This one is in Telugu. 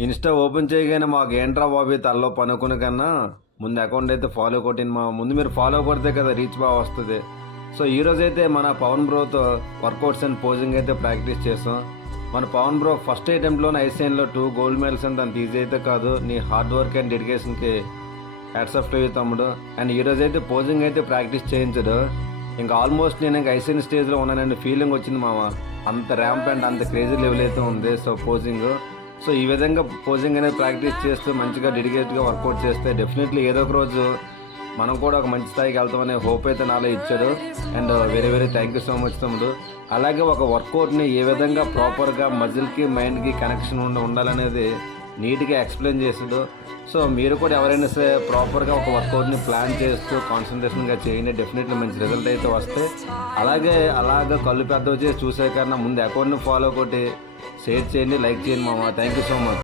ఇన్స్టా ఓపెన్ చేయగానే మాకు ఏంట్రా బాబు తలలో పనుకునే కన్నా ముందు అకౌంట్ అయితే ఫాలో కొట్టింది మా ముందు మీరు ఫాలో కొడితే కదా రీచ్ బాగా వస్తుంది. సో ఈరోజు అయితే మన పవన్ బ్రోతో వర్కౌట్స్ అండ్ పోజింగ్ అయితే ప్రాక్టీస్ చేస్తాం. మన పవన్ బ్రో ఫస్ట్ అటెంప్ట్లోనే ఐసీఎన్లో 2 గోల్డ్ మెడల్స్ అంత అంత ఈజీ అయితే కాదు. నీ హార్డ్ వర్క్ అండ్ డెడికేషన్కి హ్యాట్స్ ఆఫ్ టు యూ తమ్ముడు. అండ్ ఈరోజు అయితే పోజింగ్ అయితే ప్రాక్టీస్ చేయించడు. ఇంకా ఆల్మోస్ట్ నేను ఇంకా ఐసీఎన్ స్టేజ్లో ఉన్నానని ఫీలింగ్ వచ్చింది మామ. అంత ర్యాంప్ అండ్ అంత క్రేజీ లెవెల్ అయితే ఉంది. సో పోజింగ్ ఈ విధంగా పోజింగ్ అనేది ప్రాక్టీస్ చేస్తూ మంచిగా డెడికేట్గా వర్కౌట్ చేస్తే డెఫినెట్లీ ఏదో ఒక రోజు మనం కూడా ఒక మంచి స్థాయికి వెళ్తామనే హోప్ అయితే నాలో ఇచ్చాడు. And very very thank you so much తమ్ముడు. అలాగే ఒక వర్కౌట్ని ఏ విధంగా ప్రాపర్గా మజిల్కి మైండ్కి కనెక్షన్ ఉండాలనేది నీట్గా ఎక్స్ప్లెయిన్ చేసాడు. సో మీరు కూడా ఎవరైనా సరే ప్రాపర్గా ఒక వర్కౌట్ని ప్లాన్ చేస్తూ కాన్సన్ట్రేషన్గా చేయండి, డెఫినెట్లీ మంచి రిజల్ట్ అయితే వస్తే. అలాగే కళ్ళు పెద్దవి చేసి చూసే కన్నా ముందు అకౌంట్ని ఫాలో కొట్టి షేర్ చేయండి, లైక్ చేయండి మామ. Thank you so much.